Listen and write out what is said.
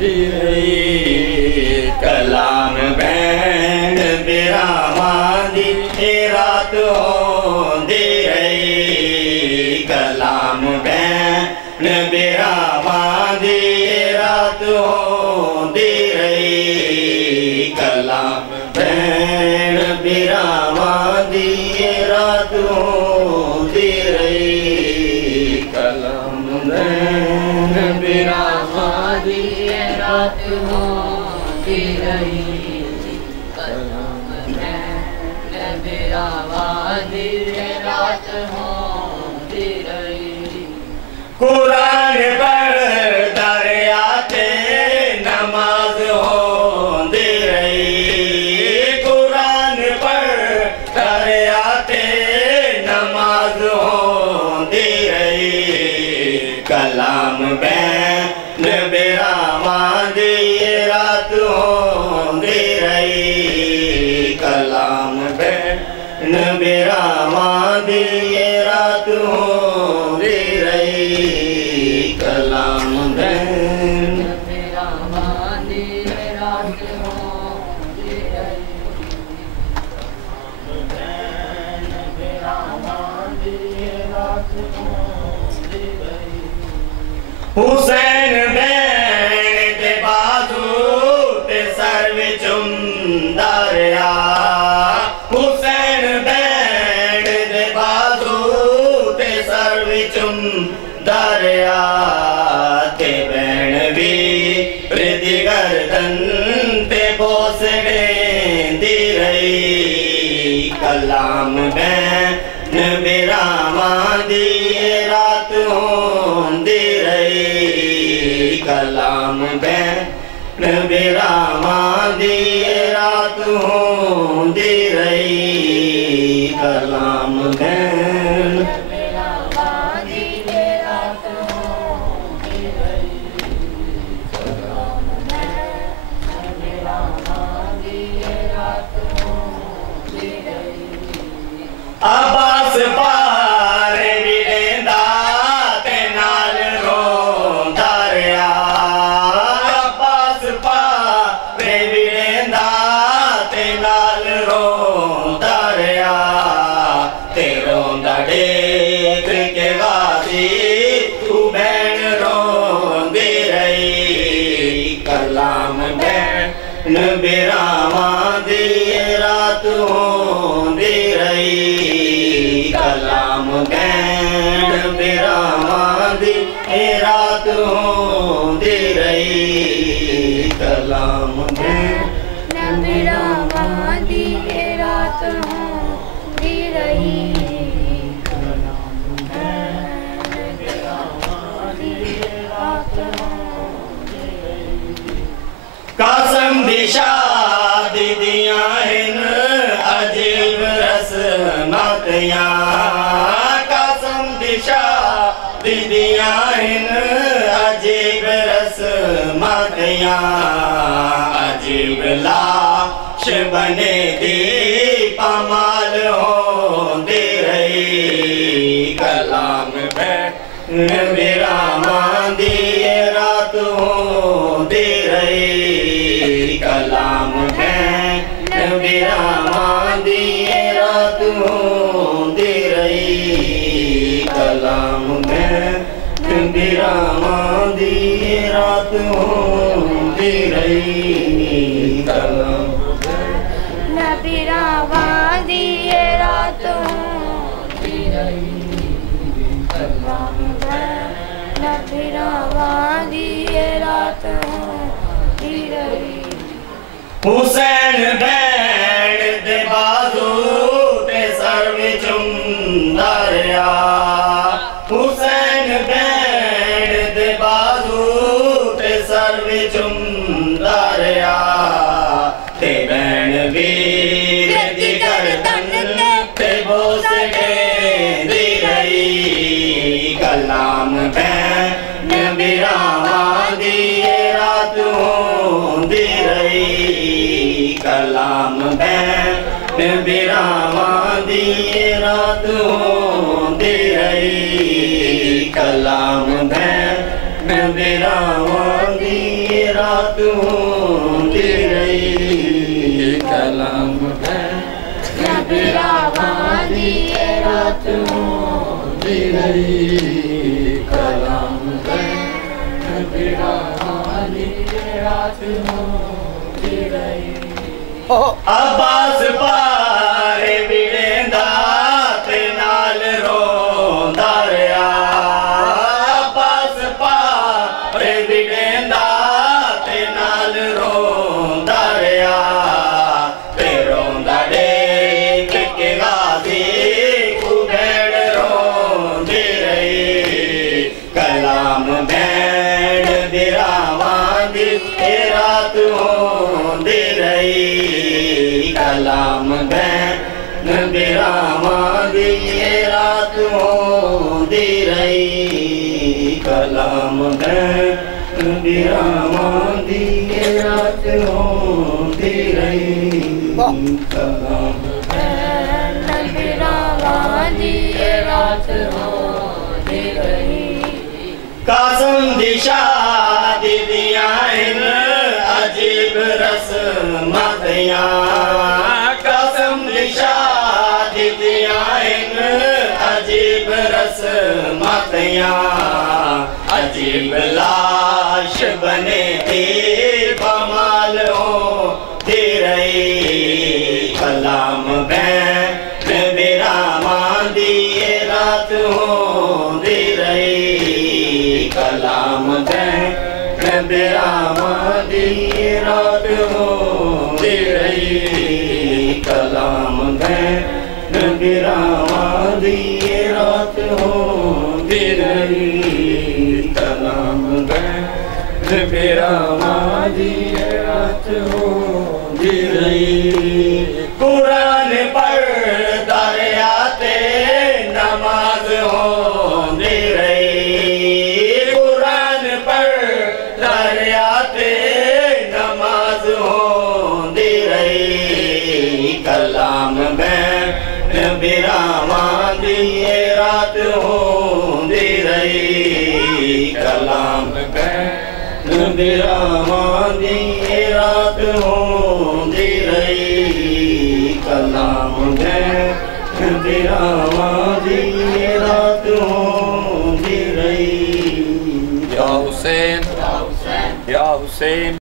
दी रही कलाम बैन बिरामा दी रात होंदी रही कलाम बैन बिरामा दी रात होंदी रही कलाम बैन बिरामा दी रात होंदी रही कलाम बैन बिरामा दी रात होंदी रही कलाम बैन बिरामा दी रात होंदी रही कुरान पर दरियाते नमाज होंदी रही कुरान पर दरियाते नमाज होंदी रही कलाम बैन बिरामा दी रात होंदी रही कलाम बैन बिरामा दी रात होंदी रही कलाम बैन बिरामा दी रात होंदी रही बैन बिरामा दी रात होंदी रही हुसैन बैन दे बाजू ते सर विचुं दरिया हुसैन बैन दे बाजू ते सर विचुं दरिया ते बैन भी प्रीति गर्दन ते बोसड़े दी रही कलाम बैन बिरामा दी रात होंदी रही कलाम बैन बिरामा दी रात होंदी रही कलाम बैन बिरामा दी रात होंदी रही कलाम बैन बिरामा दी रात होंदी रही अब्बास पारे विरेंदा ते नाल रोंदा रहा अब्बास पारे विरेंदा ते नाल रोंदा रहा ते रोंदा देख के गादी तू बैन रोंदी रही कलाम बैन बिरामा दी रात होंदी रही कलाम बैन बिरामा दी रात होंदी रही कलाम बैन बिरामा दी रात होंदी रही कलाम बैन बिरामा दी रात होंदी रही कसम दिशा दीदियां हिन अजीब रस्मतियां कसम दिशा दीदियां हिन अजीब रस्मतियां अजीब लाश बने दी पमाल होंदी रही कलाम बैन बिरामा दी रात होंदी रही कलाम बैन बिरामा दी रात होंदी रही कलाम बैन बिरामा दी रात होंदी रही कलाम बिरामा दी रात होंदी रही कलाम बैन बिरामा दी रात होंदी रही हुसैन बैन दे बाजू ते सर विचुं दरिया हुसैन बैन दे बाजू ते सर विचुं दरिया ते बैन वीर दी गर्दन ते बोसड़े दी रही कलाम बैन बिरामा दी रात होंदी रही कलाम बैन बिरामा दी रात होंदी रही कलाम बैन बिरामा दी रात कलाम बिरामा दी रात होंदी रही। अब्बास पारे बिड़ेंदा ते नाल रोंदा रहा। अब्बास पारे बिड़ेंदा ते नाल रोंदा रहा। ते रोंदा देख के गाज़ी को भैण रोंदी रही। कलाम भैण बिरामा दी रात होंदी रही। कलाम भैण बिरामा दी रात होंदी रही। कलाम भैण बिरामा दी रात होंदी रही। कलाम भैण बिरामा दी रात होंदी रही। कासम दी शादी दियां इन अजीब रस्मां। कासम दी शादी दियां इन अजीब रस्मां। अजीब लाश बने थी कमाल होती रही। कलाम भैण बिरामा दी रात होंदी रही। कलाम भैण बिरामा दी रात होंदी रही। कलाम भैण बिरामा दी रात होंदी रही। कलाम भैण बिरामा दी रात होंदी रही। कुरान पढ़दा रहा ते नमाज होंदी रही। कुरान पढ़दा रहा ते नमाज होंदी रही। कलाम भैण बिरामा दी रात होंदी रही। कलाम भैण बिरामा दी रात होंदी रही। कलाम भैण बिरामा